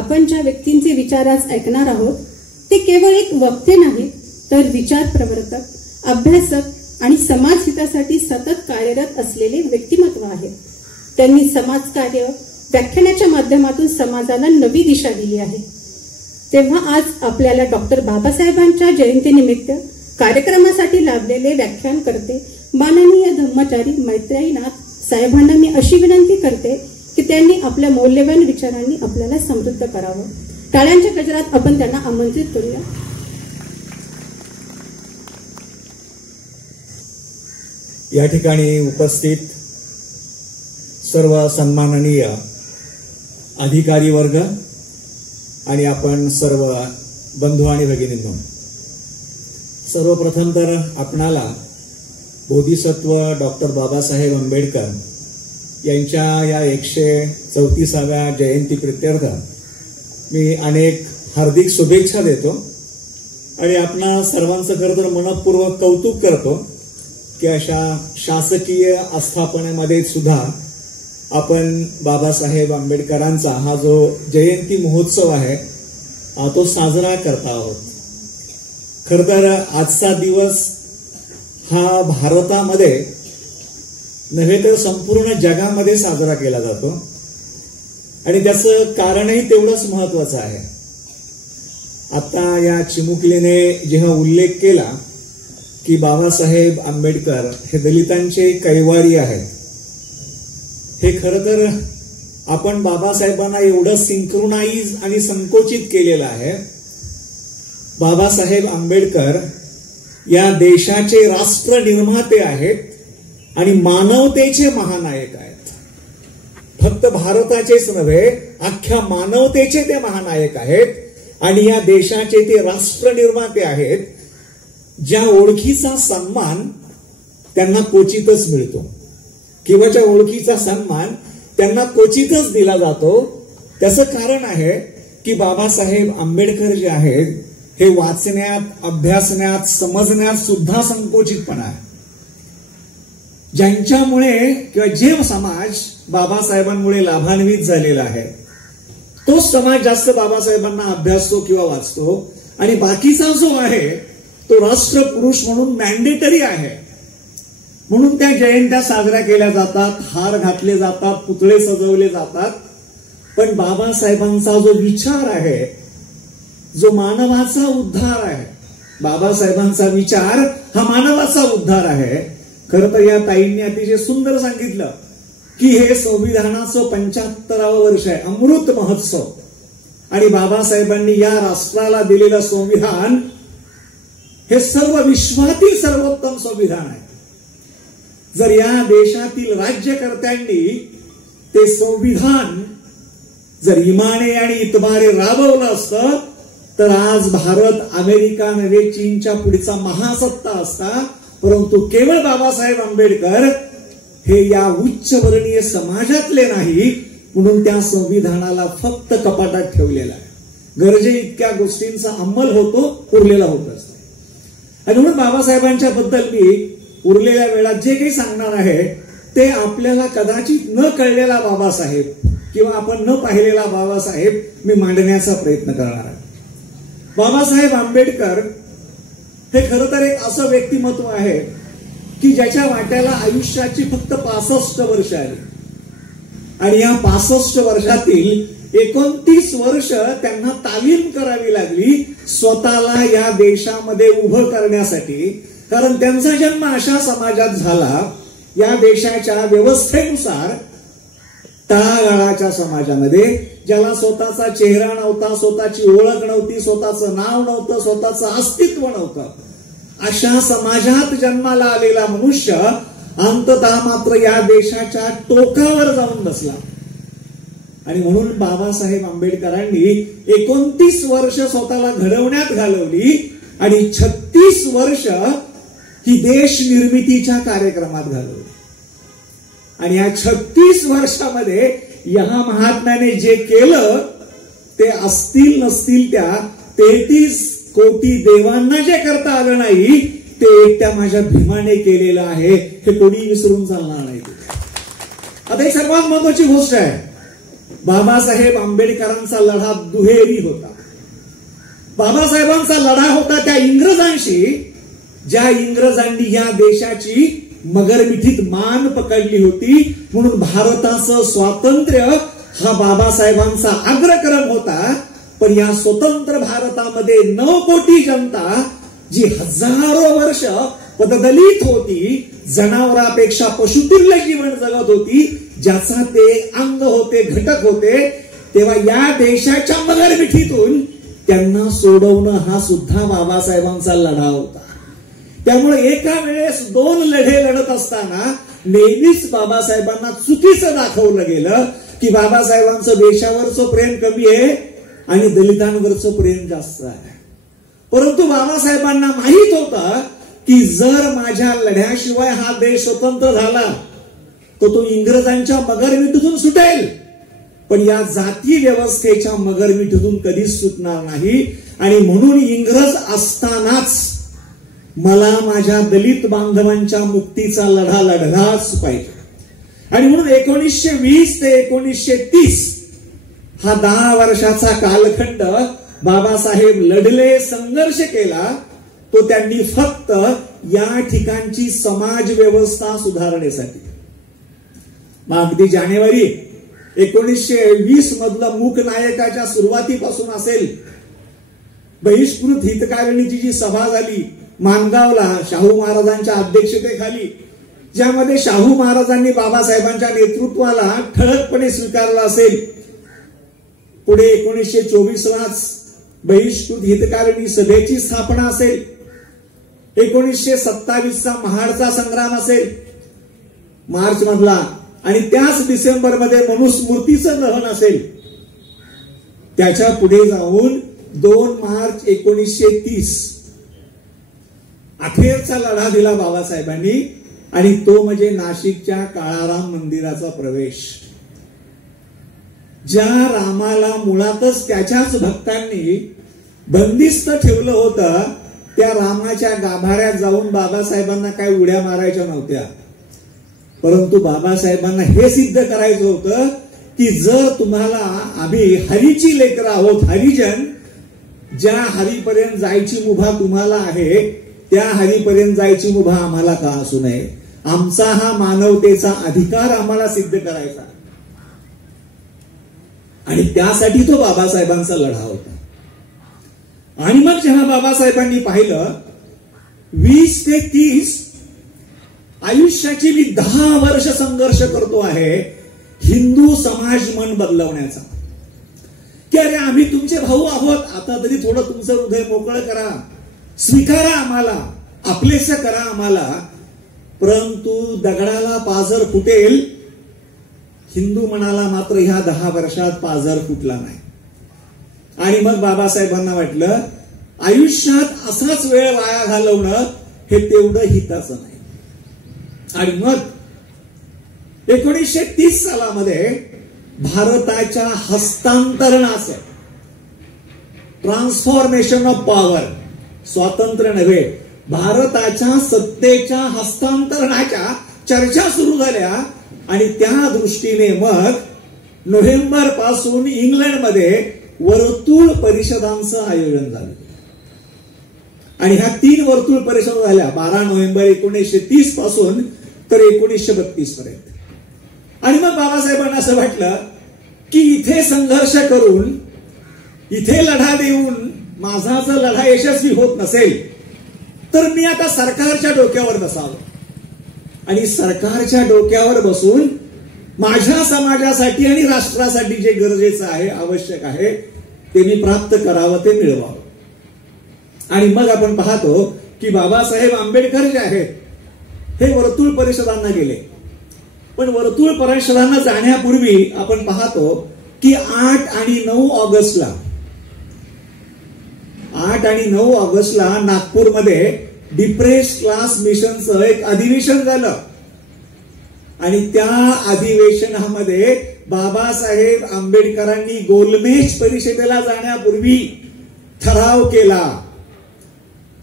आपण ज्या व्यक्तींचे विचार आज ऐकणार आहोत ते केवळ एक वक्ते नाहीत, तर विचार प्रवर्तक, अभ्यासक आणि समाजहितासाठी सतत कार्यरत असलेले व्यक्तिमत्व आहेत. त्यांनी समाजकार्य, व्याख्यानाच्या माध्यमातून समाजाला नवी दिशा दिली आहे. तेव्हा आज आपल्याला डॉक्टर बाबासाहेबांच्या जयंतीनिमित्त कार्यक्रमासाठी लाभलेले व्याख्यानकर्ते माननीय धम्मचारी मैत्रेयीनाथ साहेबांना मी अशी विनंती करते की त्यांनी आपल्या मौल्यवान विचारांनी आपल्याला समृद्ध करावं. टाळ्यांच्या गजरात आपण त्यांना आमंत्रित करूया. या ठिकाणी उपस्थित सर्व सन्माननीय अधिकारी वर्ग आणि आपण सर्व बंधू आणि भगिनींनो, सर्वप्रथम तर आपणाला बोधिसत्व डॉक्टर बाबासाहेब आंबेडकर यांच्या या 134व्या जयंती प्रित्यर्थ मी अनेक हार्दिक शुभेच्छा देतो आणि आपणा सर्वांचं खरं तर मनपूर्वक कौतुक करतो की अशा शासकीय आस्थापनेमध्ये सुद्धा आपण बाबासाहेब आंबेडकरांचा हा जो जयंती महोत्सव आहे तो साजरा करता आहोत. खरं तर आजचा दिवस हा भारतामध्ये नव्हे तर संपूर्ण जगामध्ये साजरा केला जातो आणि त्याचं कारणही तेवढंच महत्वाचं आहे. आता या चिमुकलीने जेव्हा उल्लेख केला की बाबासाहेब आंबेडकर हे दलितांचे कैवारी आहेत, हे खरं तर आपण बाबासाहेबांना एवढं सिंक्रोनाइज आणि संकोचित केलेलं आहे. बाबासाहेब आंबेडकर या देशाचे राष्ट्र निर्माते आहेत आणि मानवतेचे महानायक आहेत. फक्त भारताचेच नव्हे, अख्ख्या मानवतेचे ते महानायक आहेत आणि या देशाचे ते राष्ट्र निर्माते आहेत, ज्या ओळखीचा सन्मान त्यांना क्वचितच मिळतो किंवा ज्या ओळखीचा सन्मान त्यांना क्वचितच दिला जातो. त्याचं कारण आहे की बाबासाहेब आंबेडकर जे आहेत हे वाचण्यात, अभ्यासण्यात, समजण्यात सुद्धा संकोचितपणा आहे. ज्यांच्यामुळे किंवा जे समाज बाबासाहेबांमुळे लाभान्वित झालेला आहे तोच समाज जास्त बाबासाहेबांना अभ्यासतो किंवा वाचतो आणि बाकीचा जो आहे तो राष्ट्रपुरुष म्हणून मॅन्डेटरी आहे. म्हणून त्या जयंत्या साजऱ्या केल्या जातात, हार घातले जातात, पुतळे सजवले जातात. पण बाबासाहेबांचा जो विचार आहे, जो मानवाचा उद्धार आहे, बाबासाहेबांचा विचार हा मानवाचा उद्धार आहे. खरं तर या ताईंनी अतिशय सुंदर सांगितलं की हे संविधानाचं 75वं वर्ष आहे, अमृत महोत्सव, आणि बाबासाहेबांनी या राष्ट्राला दिलेलं संविधान हे सर्व विश्वातील सर्वोत्तम संविधान आहे. जर या देशातील राज्यकर्त्यांनी ते संविधान जर इमाने आणि इतबारे राबवलं असतं तर आज भारत अमेरिका नव्हे चीनच्या पुढचा महासत्ता असता. परंतु केवळ बाबासाहेब आंबेडकर हे या उच्चवर्णीय समाजातले नाही म्हणून त्या संविधानाला फक्त कपाटात ठेवलेला आहे. गरजे इतक्या गोष्टींचा अंमल होतो, उरलेला होत असतो. आणि म्हणून बाबासाहेबांच्या बद्दल मी उरलेल्या वेळात जे काही सांगणार आहे ते आपल्याला कदाचित न कळलेला बाबासाहेब किंवा आपण न पाहिलेला बाबासाहेब मी मांडण्याचा प्रयत्न करणार आहे. बाबासाहेब आंबेडकर हे खरं तर एक असं व्यक्तिमत्व आहे की ज्याच्या वाट्याला आयुष्याची फक्त 65 वर्ष आली आणि या 65 वर्षातील 29 वर्ष त्यांना तालीम करावी लागली स्वतःला या देशामध्ये उभं करण्यासाठी. कारण त्यांचा जन्म अशा समाजात झाला, या देशाच्या व्यवस्थेनुसार तळागाळाच्या समाजामध्ये, ज्याला स्वतःचा चेहरा नव्हता, स्वतःची ओळख नव्हती, स्वतःचं नाव नव्हतं, स्वतःचं अस्तित्व नव्हतं, अशा समाजात जन्माला आलेला मनुष्य अंततः मात्र या देशाच्या टोकावर जाऊन बसला. आणि म्हणून बाबासाहेब आंबेडकरांनी 29 वर्ष स्वतःला घडवण्यात घालवली आणि 36 वर्ष ही देश निर्मितीच्या कार्यक्रमात घालवली. आणि या 36 वर्षामध्ये या महात्म्याने जे केलं ते असतील नसतील त्या 33 कोटी देवांना जे करता आलं नाही ते एकट्या माझ्या भीमाने केलेलं आहे, हे कोणी विसरून चालणार नाही. आता ही सर्वात महत्वाची गोष्ट आहे बाबासाहेब आंबेडकरांचा लढा दुहेरी होता. बाबासाहेबांचा लढा होता त्या इंग्रजांशी, ज्या इंग्रजांनी या देशाची मगरमिठीत मान पकडली होती. म्हणून भारताचं स्वातंत्र्य हा बाबासाहेबांचा अग्रक्रम होता. पण या स्वतंत्र भारतामध्ये 9 कोटी जनता जी हजारो वर्ष पददलित होती, जनावरापेक्षा पशुतुल्य जीवन जगत होती, ज्याचा ते अंग होते, घटक होते, तेव्हा या देशाच्या मगरमिठीतून त्यांना सोडवणं हा सुद्धा बाबासाहेबांचा लढा होता. त्यामुळे एका वेळेस 2 लढे लढत असताना नेहमीच बाबासाहेबांना चुकीचं दाखवलं गेलं की बाबासाहेबांचं देशावरचं प्रेम कमी आहे आणि दलितांवरचं प्रेम जास्त आहे. परंतु बाबासाहेबांना माहित होतं की जर माझ्या लढ्याशिवाय हा देश स्वतंत्र झाला तर तो इंग्रजांच्या मगरमिठीतून सुटेल, पण या जाती व्यवस्थेच्या मगरमिठीतून कधीच सुटणार नाही. आणि म्हणून इंग्रज असतानाच मला माझ्या दलित बांधवांच्या मुक्तीचा लढा लढलाच पाहिजे. आणि म्हणून 1920 ते 1930 हा 10 वर्षाचा कालखंड बाबासाहेब लढले, संघर्ष केला. तो त्यांनी फक्त या ठिकाणची समाज व्यवस्था सुधारण्यासाठी. अगदी जानेवारी 1920 मधलं मूक नायकाच्या सुरुवातीपासून असेल, बहिष्कृत हितकारिणीची जी सभा झाली माणगावला शाहू महाराजांच्या अध्यक्षतेखाली, ज्यामध्ये शाहू महाराजांनी बाबासाहेबांच्या नेतृत्वाला ठळकपणे स्वीकारलं असेल. पुढे 1924 लाच बहिष्कृत हितकारिणी सभेची स्थापना असेल. 1927चा महाडचा संग्राम असेल मार्च मधला, आणि त्याच डिसेंबरमध्ये मनुस्मृतीचं दहन असेल. त्याच्या पुढे जाऊन 2 मार्च 1930 अखेरचा लढा दिला बाबासाहेबांनी, आणि तो म्हणजे नाशिकच्या काळाराम मंदिराचा प्रवेश. ज्या रामाला मुळातच त्याच्याच भक्तांनी बंदिस्त ठेवलं होतं, त्या रामाच्या गाभाऱ्यात जाऊन बाबासाहेबांना काय उड्या मारायच्या नव्हत्या. परंतु बाबासाहेबांना हे सिद्ध करायचं होतं की जर तुम्हाला आम्ही हरीची लेकरं आहोत, हरिजन, ज्या हरीपर्यंत जायची मुभा तुम्हाला आहे त्या हरीपर्यंत जायची मुभा आम्हाला का असू नये. आमचा हा मानवतेचा अधिकार आम्हाला सिद्ध करायचा, आणि त्यासाठी तो बाबासाहेबांचा लढा होता. आणि मग जेव्हा बाबासाहेबांनी पाहिलं 20 ते 30 आयुष्याची मी 10 वर्ष संघर्ष करतो आहे हिंदू समाज मन बदलवण्याचा, की अरे आम्ही तुमचे भाऊ आहोत, आता तरी थोडं तुमचं हृदय मोकळं करा, स्वीकारा आम्हाला, आपलेस करा आम्हाला. परंतु दगडाला पाझर फुटेल, हिंदू मनाला मात्र ह्या 10 वर्षात पाझर फुटला नाही. आणि मग बाबासाहेबांना वाटलं आयुष्यात असाच वेळ वाया घालवणं हे तेवढं हिताचं नाही. आणि मग 1930 सालामध्ये भारताच्या हस्तांतरणाचे, ट्रान्सफॉर्मेशन ऑफ पॉवर, स्वातंत्र्य नव्हे, भारताच्या सत्तेच्या हस्तांतरणाच्या चर्चा सुरू झाल्या. आणि त्या दृष्टीने मग नोव्हेंबर पासून इंग्लंडमध्ये वर्तुळ परिषदांचं आयोजन झालं. आणि ह्या 3 वर्तुळ परिषदा झाल्या 12 नोव्हेंबर 1930 पासून तर 1932 पर्यंत. आणि मग बाबासाहेबांना असं वाटलं की इथे संघर्ष करून, इथे लढा देऊन माझा जर लढा यशस्वी होत नसेल तर मी आता सरकारच्या डोक्यावर बसावं, आणि सरकारच्या डोक्यावर बसून माझ्या समाजासाठी आणि राष्ट्रासाठी जे गरजेचं आहे, आवश्यक आहे, ते मी प्राप्त करावं, ते मिळवावं. आणि मग आपण पाहतो की बाबासाहेब आंबेडकर जे आहेत हे वर्तुळ परिषदांना गेले. पण वर्तुळ परिषदांना जाण्यापूर्वी आपण पाहतो की 8 आणि 9 ऑगस्टला नागपूरमध्ये डिप्रेस क्लास मिशनचं एक अधिवेशन झालं. आणि त्या अधिवेशनामध्ये बाबासाहेब आंबेडकरांनी गोलमेज परिषदेला जाण्यापूर्वी ठराव केला.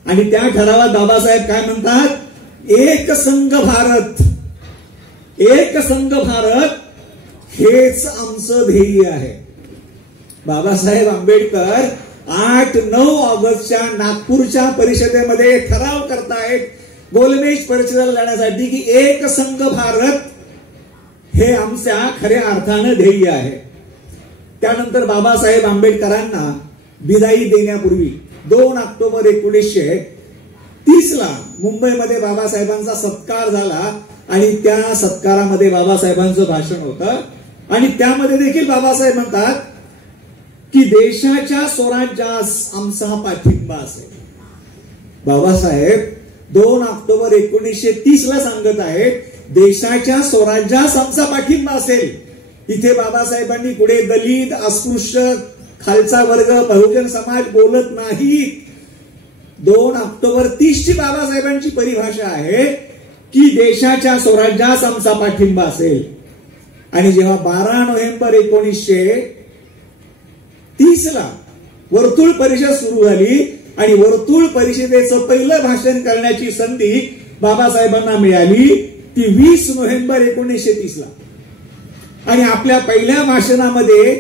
आणि त्या ठरावात बाबासाहेब काय म्हणतात, एक संघ भारत, हेच आमचं ध्येय आहे. बाबासाहेब आंबेडकर 8-9 ऑगस्टच्या नागपूरच्या परिषदेमध्ये ठराव करतायत गोलमेज परिषदेला जाण्यासाठी की एक संघ भारत हे आमच्या खऱ्या अर्थानं ध्येय आहे. त्यानंतर बाबासाहेब आंबेडकरांना विदाई देण्यापूर्वी 2 ऑक्टोबर 1930 मुंबईमध्ये बाबासाहेबांचा सत्कार झाला आणि त्या सत्कारामध्ये बाबासाहेबांचं भाषण होतं आणि त्यामध्ये देखील बाबासाहेब म्हणतात की देशाच्या स्वराज्यास आमचा पाठिंबा असेल. बाबासाहेब 2 ऑक्टोबर 1930 सांगत आहेत देशाच्या स्वराज्यास आमचा पाठिंबा असेल. इथे बाबासाहेबांनी पुढे दलित, अस्पृश्य, खालचा वर्ग, बहुजन समाज बोलत नाहीत. 2 ऑक्टोबर 30 बाबासाहेबांची परिभाषा आहे की देशाच्या स्वराज्यास आमचा पाठिंबा असेल. आणि जेव्हा 12 नोव्हेंबर 1930 वर्तुळ परिषद सुरू झाली आणि वर्तुळ परिषदेचं पहिलं भाषण करण्याची संधी बाबासाहेबांना मिळाली ती 20 नोव्हेंबर 1930 आणि आपल्या पहिल्या भाषणामध्ये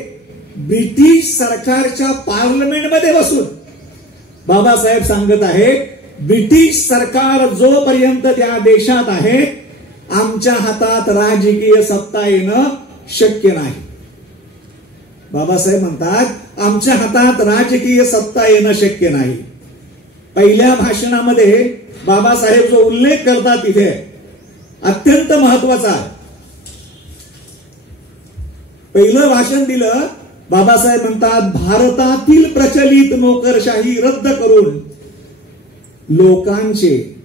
ब्रिटिश सरकारच्या पार्लमेंटमध्ये बसून बाबासाहेब सांगत आहेत ब्रिटिश सरकार जोपर्यंत त्या देशात आहे आमच्या हातात राजकीय सत्ता येणं शक्य नाही. बाबासाहेब म्हणतात आमच्या हातात राजकीय सत्ता येणं शक्य नाही. पहिल्या भाषणामध्ये बाबासाहेब जो उल्लेख करतात तिथे अत्यंत महत्वाचा. पहिलं भाषण दिलं बाबासाहेब म्हणतात भारतातील प्रचलित नोकरशाही रद्द करून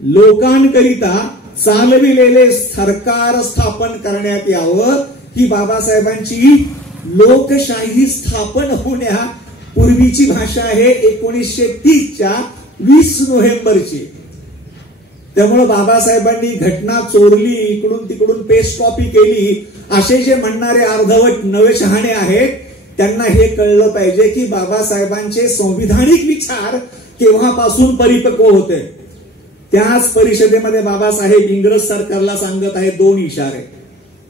लोकांकरिता चालविलेले सरकार स्थापन करण्यात यावं. ही बाबासाहेबांची लोकशाही स्थापन होण्यापूर्वीची भाषा आहे 1930च्या 20 नोव्हेंबरची. त्यामुळे बाबासाहेबांनी घटना चोरली, इकडून तिकडून पेस्ट कॉपी केली असे जे म्हणणारे अर्धवट नवे शहाणे आहेत त्यांना हे कळलं पाहिजे की बाबासाहेबांचे संविधानिक विचार केव्हापासून परिपक्व होते. त्याच परिषदेमध्ये बाबासाहेब इंग्रज सरकारला सांगत आहेत 2 इशारे.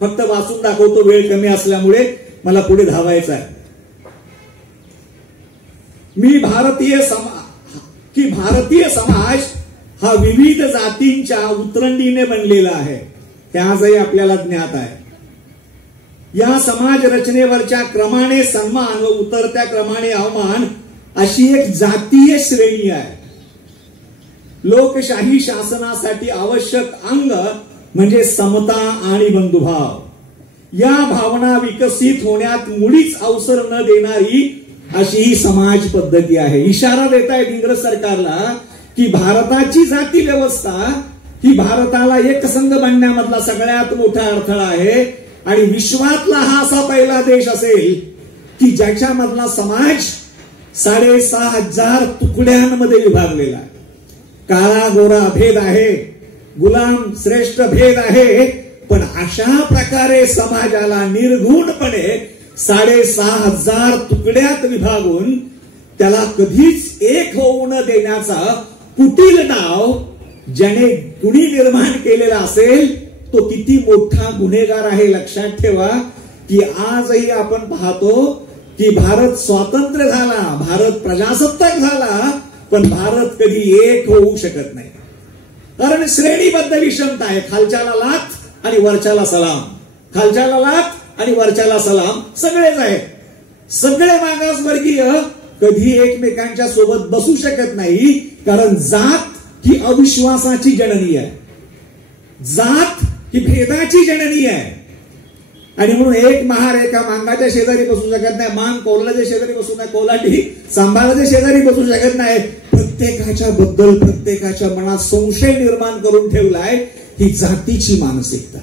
फक्त वाचून दाखवतो, वेळ कमी असल्यामुळे मला पुढे धावायचं आहे. भारतीय समाज हा विविध जातींच्या उतरंडीने बनलेला आहे हे आजही आपल्याला ज्ञात आहे. या समाज रचनेवरच्या क्रमाने सन्मान व उतरत्या क्रमाने अवमान अशी एक जातीय श्रेणी आहे. लोकशाही शासनासाठी आवश्यक अंग म्हणजे समता आणि बंधुभाव. या भावना विकसित होण्यात मुळीच अवसर न देणारी अशी ही समाज पद्धती आहे. इशारा देत आहेत इंग्रज सरकारला की भारताची जाती व्यवस्था ही भारताला एकसंघ बनण्यामधला सगळ्यात मोठा अडथळा आहे आणि विश्वातला हा असा पहिला देश असेल की ज्याच्यामधला समाज 6,500 तुकड्यांमध्ये विभागलेला आहे. काळा गोरा भेद आहे, गुलाम श्रेष्ठ भेद आहे, पण अशा प्रकारे समाजाला निर्घृणपणे 6,500 तुकड्यात विभागून त्याला कधीच एक होऊ न देण्याचा कुटील डाव ज्याने कुणी निर्माण केलेला असेल तो किती मोठा गुन्हेगार आहे. लक्षात ठेवा की आजही आपण पाहतो की भारत स्वातंत्र्य झाला, भारत प्रजासत्ताक झाला, पण भारत कधी एक होऊ शकत नाही. कारण श्रेणीबद्ध विषमता आहे. खालच्याला लाथ आणि वरच्याला सलाम, खालच्याला लाथ आणि वरच्याला सलाम सगळेच आहेत. सगळे मागासवर्गीय कधी एकमेकांच्या सोबत बसू शकत नाही कारण जात ही अविश्वासाची जननी आहे, जात ही भेदाची जननी आहे. आणि म्हणून एक महार एका मांगाच्या शेजारी बसू शकत नाही, मांग कोल्हाच्या शेजारी बसू नाही, कोल्हाटी सांभाळाच्या शेजारी बसू शकत नाही. प्रत्येकाच्या बद्दल प्रत्येकाच्या मनात संशय निर्माण करून ठेवलाय ही जातीची मानसिकता.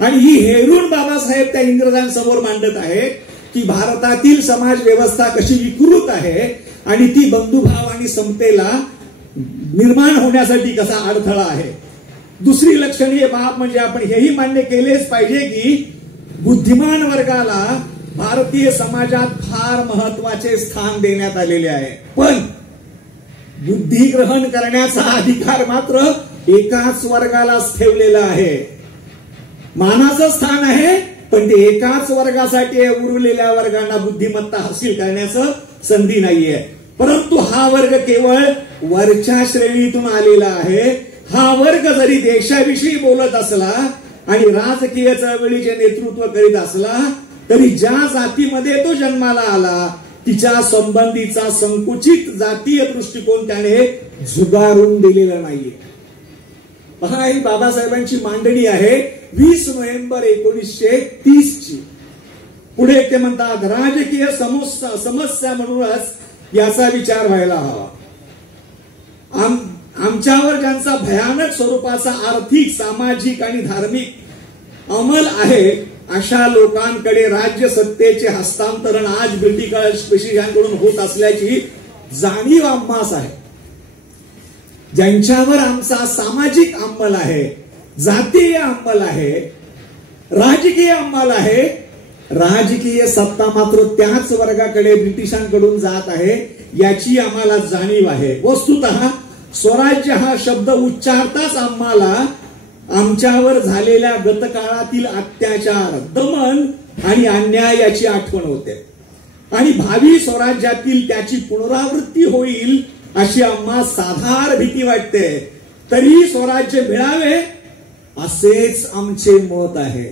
आणि ही हेरून बाबासाहेब त्या इंग्रजांसमोर मांडत आहेत की भारतातील समाज व्यवस्था कशी विकृत आहे आणि ती बंधुभाव आणि समतेला निर्माण होण्यासाठी कसा अडथळा आहे. दुसरी लक्षणीय बाब म्हणजे आपण हेही मान्य केलेच पाहिजे की बुद्धिमान वर्गाला भारतीय समाजात फार महत्वाचे स्थान देण्यात आलेले आहे, पण बुद्धी ग्रहण करण्याचा अधिकार मात्र एकाच वर्गालाच ठेवलेला आहे. मानाचं स्थान आहे पण ते एकाच वर्गासाठी उरलेल्या वर्गांना बुद्धिमत्ता हासिल करण्याचं संधी नाहीये. परंतु हा वर्ग केवळ वरच्या श्रेणीतून आलेला आहे. हा वर्ग जरी देशाविषयी बोलत असला आणि राजकीय चळवळीचे नेतृत्व करीत असला तरी ज्या जातीमध्ये तो जन्माला आला तिच्या संबंधीचा संकुचित जातीय दृष्टिकोन त्याने झुगारून दिलेला नाहीये. पहा, ही बाबासाहेबांची मांडणी आहे 20 नोव्हेंबर 1930 ची. पुढे ते म्हणतात, राजकीय समस्या म्हणूनच याचा विचार व्हायला हवा. आमच्यावर ज्यांचा भयानक स्वरूपाचा आर्थिक, सामाजिक आणि धार्मिक अंमल आहे अशा लोकांकडे राज्य सत्तेचे हस्तांतरण आज ब्रिटिशांकडून होत असल्याची जाणीव आम्हास आहे. ज्यांच्यावर आमचा सामाजिक अंमल आहे, जातीय अंमल आहे, राजकीय अंमल आहे, राजकीय सत्ता मात्र त्याच वर्गाकडे ब्रिटिशांकडून जात आहे याची आम्हाला जाणीव आहे. वस्तुतः स्वराज्य हा शब्द उच्चारताच आम्हाला आमच्यावर झालेल्या गतकाळातील अत्याचार, दमन आणि अन्याय याची आठवण होते आणि भावी स्वराज्यातील त्याची पुनरावृत्ती होईल अशी आम्हा साधार भीती वाटते. तरी स्वराज्य मिळावे असेच आमचे मत आहे.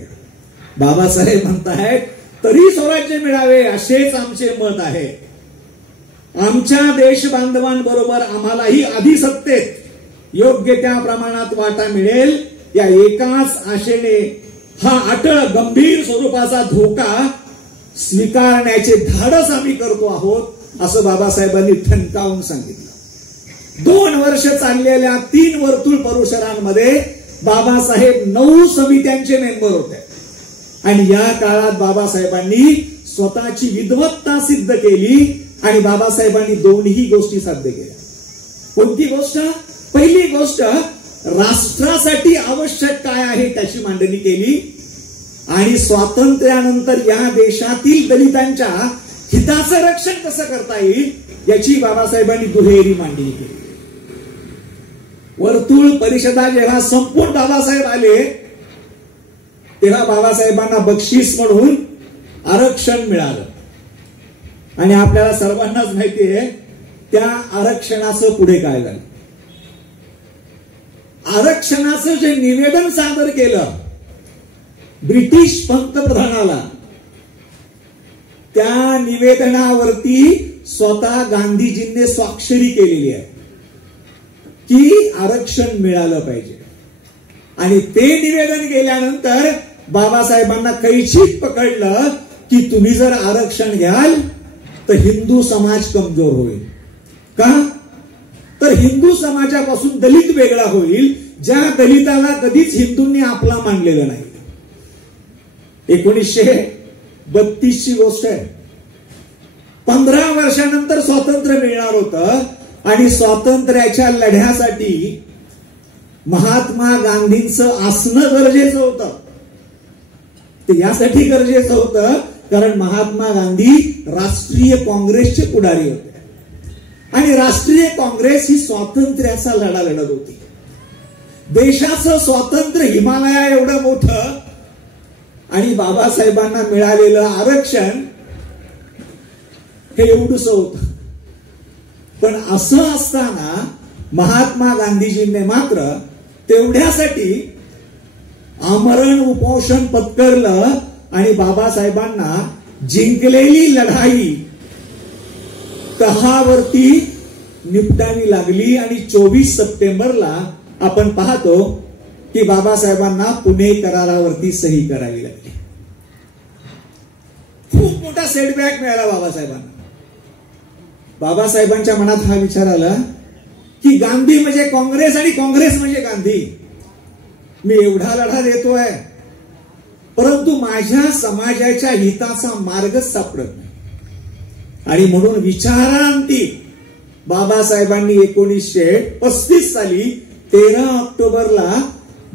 बाबासाहेब म्हणतायत, तरी स्वराज्य मिळावे असेच आमचे मत आहे. आमच्या देश बांधवांबरोबर आम्हालाही अधिसत्तेत योग्य त्या प्रमाणात वाटा मिळेल या एकाच आशेने हा अटळ गंभीर स्वरूपाचा धोका स्वीकारण्याचे धाडस आम्ही करतो आहोत असं बाबासाहेबांनी ठणकावून सांगितलं. 2 वर्ष चाललेल्या 3 वर्तुळ परिसरांमध्ये बाबासाहेब 9 समित्यांचे मेंबर होते आणि या काळात बाबासाहेबांनी स्वतःची विद्वत्ता सिद्ध केली आणि बाबासाहेबांनी 2ही गोष्टी साध्य केल्या. कोणती गोष्ट? पहिली गोष्ट, राष्ट्रासाठी आवश्यक काय आहे त्याची मांडणी केली आणि स्वातंत्र्यानंतर या देशातील दलितांच्या हिताचं रक्षण कसं करता येईल याची बाबासाहेबांनी दुहेरी मांडणी केली. वर्तुळ परिषदा जेव्हा संपून बाबासाहेब आले तेव्हा बाबासाहेबांना बक्षीस म्हणून आरक्षण मिळालं आणि आपल्याला सर्वांनाच माहिती आहे त्या आरक्षणाचं पुढे काय झालं. आरक्षणाचं जे निवेदन सादर केलं ब्रिटिश पंतप्रधानाला, त्या निवेदनावरती स्वतः गांधीजींनी स्वाक्षरी केलेली आहे की आरक्षण मिळालं पाहिजे आणि ते निवेदन गेल्यानंतर बाबासाहेबांना कैचीत पकडलं की तुम्ही जर आरक्षण घ्याल तर हिंदू समाज कमजोर होईल. का? तर हिंदू समाजापासून दलित वेगळा होईल, ज्या दलिताला कधीच हिंदूंनी आपला मानलेलं नाही. 1932 ची गोष्ट आहे. 15 वर्षानंतर स्वातंत्र्य मिळणार होतं आणि स्वातंत्र्याच्या लढ्यासाठी महात्मा गांधींचं असणं गरजेचं होतं. ते यासाठी गरजेचं होतं कारण महात्मा गांधी राष्ट्रीय काँग्रेसचे पुढारी होते आणि राष्ट्रीय काँग्रेस ही स्वातंत्र्याचा लढा लढत होती. देशाचं स्वातंत्र्य हिमालया एवढं मोठं आणि बाबासाहेबांना मिळालेलं आरक्षण हे एवढंच होतं. पण असं असताना महात्मा गांधीजींनी मात्र तेवढ्यासाठी आमरण उपोषण पत्करलं आणि बाबासाहेबांना जिंकलेली लढाई तहावरती निपटावी लागली आणि 24 सप्टेंबरला आपण पाहतो की बाबासाहेबांना पुणे करारावरती सही करावी लागली. खूप मोठा सेटबॅक मिळाला बाबासाहेबांना. बाबासाहेबांच्या मनात हा विचार आला की गांधी म्हणजे काँग्रेस आणि काँग्रेस म्हणजे गांधी. मी एवढा लढा देतोय परंतु माझ्या समाजाच्या हिताचा मार्गच सापडत नाही आणि म्हणून विचारांती बाबासाहेबांनी 1935 साली 13 ऑक्टोबरला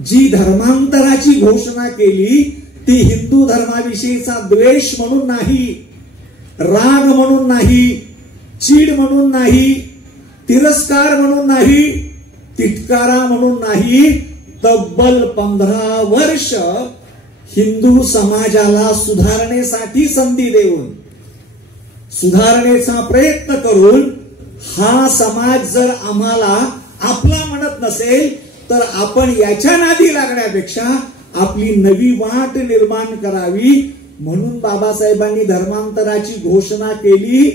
जी धर्मांतराची घोषणा केली ती हिंदू धर्माविषयीचा द्वेष म्हणून नाही, राग म्हणून नाही, चीड म्हणून नाही, तिरस्कार म्हणून नाही, तिटकारा म्हणून नाही, तब्बल 15 वर्ष हिंदू समाजाला सुधारणेसाठी संधी देऊन, सुधारणेचा प्रयत्न करून, हा समाज जर आम्हाला आपला म्हणत नसेल तर आपण याच्या नादी लागण्यापेक्षा आपली नवी वाट निर्माण करावी, म्हणून बाबासाहेबांनी धर्मांतराची घोषणा केली.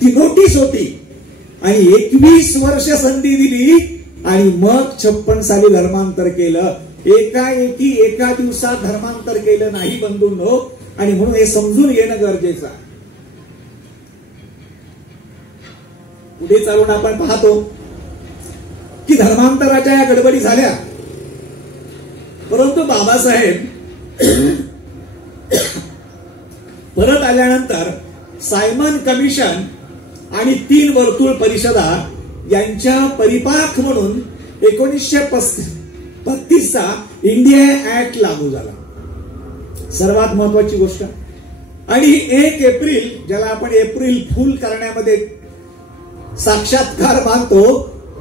ती नोटीस होती आणि 21 वर्ष संधी दिली आणि मग 56 साली धर्मांतर केलं. एकाएकी एका दिवसात धर्मांतर केलं नाही बंधूंनो, आणि म्हणून हे समजून घेणं गरजेचं आहे. पुढे चालून आपण पाहतो की धर्मांतराच्या या गडबडी झाल्या, परंतु बाबासाहेब परत आल्यानंतर सायमन कमिशन आणि 3 वर्तुळ परिषदा यांच्या परिपाक म्हणून 1935 चा इंडिया ऍक्ट लागू झाला. सर्वात महत्वाची गोष्ट. आणि 1 एप्रिल, ज्याला आपण एप्रिल फूल करण्यामध्ये साक्षात्कार मानतो,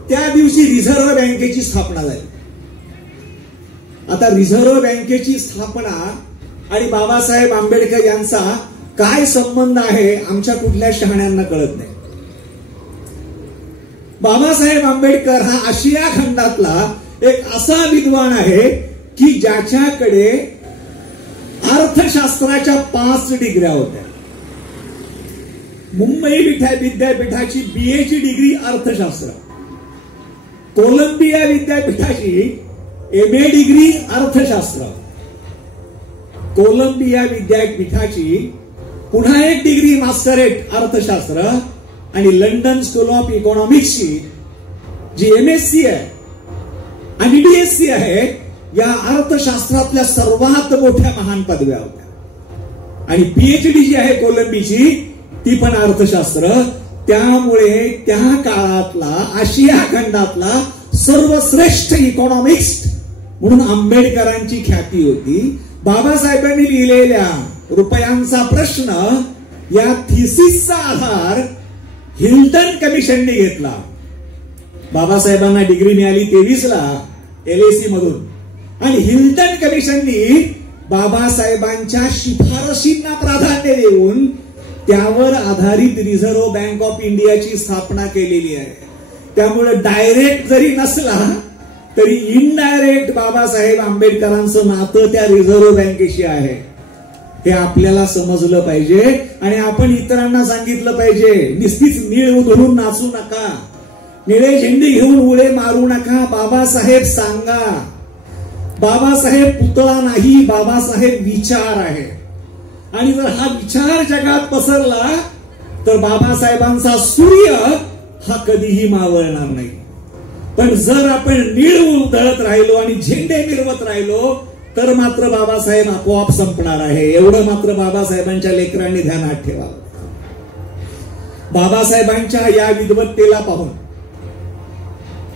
त्या दिवशी रिझर्व्ह बँकेची स्थापना झाली. आता रिझर्व्ह बँकेची स्थापना आणि बाबासाहेब आंबेडकर यांचा काय संबंध आहे आमच्या कुठल्या शहाण्यांना कळत नाही. बाबासाहेब आंबेडकर हा आशिया खंडातला एक असा विद्वान आहे की ज्याच्याकडे अर्थशास्त्राच्या 5 डिग्र्या होत्या. मुंबई विद्यापीठाची BA ची डिग्री अर्थशास्त्र, कोलंबिया विद्यापीठाची MA डिग्री अर्थशास्त्र, कोलंबिया विद्यापीठाची पुन्हा एक डिग्री मास्टरेट अर्थशास्त्र, आणि लंडन स्कूल ऑफ इकॉनॉमिक्सची जी MSc आहे आणि DSc आहे, या अर्थशास्त्रातल्या सर्वात मोठ्या महान पदव्या होत्या. आणि PhD जी आहे कोलंबीची, ती पण अर्थशास्त्र. त्यामुळे त्या काळातला आशिया खंडातला सर्वश्रेष्ठ इकॉनॉमिक्स्ट म्हणून आंबेडकरांची ख्याती होती. बाबासाहेबांनी लिहिलेल्या रुपयांचा प्रश्न या थिसिसचा आधार हिल्टन कमिशनने घेतला. बाबासाहेबांना डिग्री मिळाली 23 ला LSE मधून, आणि हिल्टन कमिशननी बाबासाहेबांच्या शिफारशींना प्राधान्य देऊन त्यावर आधारित रिझर्व्ह बँक ऑफ इंडियाची स्थापना केलेली आहे. त्यामुळे डायरेक्ट जरी नसला तरी इनडायरेक्ट बाबासाहेब आंबेडकरांचं नातं त्या रिझर्व्ह बँकेशी आहे, हे आपल्याला समजलं पाहिजे. आणि आपण इतरांना सांगितलं पाहिजे, नुसतीच नीळ उधळून नाचू नका, निळे झेंडे घेऊन उडे मारू नका. बाबासाहेब सांगा, बाबासाहेब पुतळा नाही, बाबासाहेब विचार आहे. आणि जर हा विचार जगात पसरला तर बाबासाहेबांचा सूर्य हा कधीही मावळणार नाही. पण जर आपण नीळ उधळत राहिलो आणि झेंडे मिरवत राहिलो तर मात्र बाबासाहेब आपोआप संपणार आहे. एवढं मात्र बाबासाहेबांच्या लेकरांनी ध्यानात ठेवावं. बाबासाहेबांच्या या विद्वत्तेला पाहून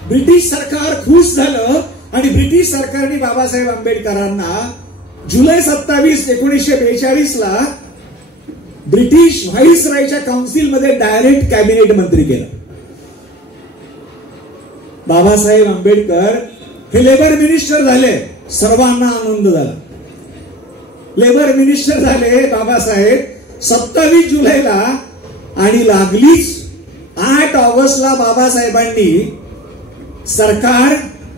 ब्रिटिश सरकार खुश झालं आणि ब्रिटिश सरकारने बाबासाहेब आंबेडकरांना जुलै 27, 1942 ला ब्रिटिश व्हाईसरॉयच्या काउन्सिलमध्ये डायरेक्ट कॅबिनेट मंत्री केलं. बाबासाहेब आंबेडकर हे लेबर मिनिस्टर झाले. सर्वांना आनंद झाला. लेबर मिनिस्टर झाले बाबासाहेब 27 जुलैला, आणि लागलीच 8 ऑगस्टला बाबासाहेबांनी सरकार,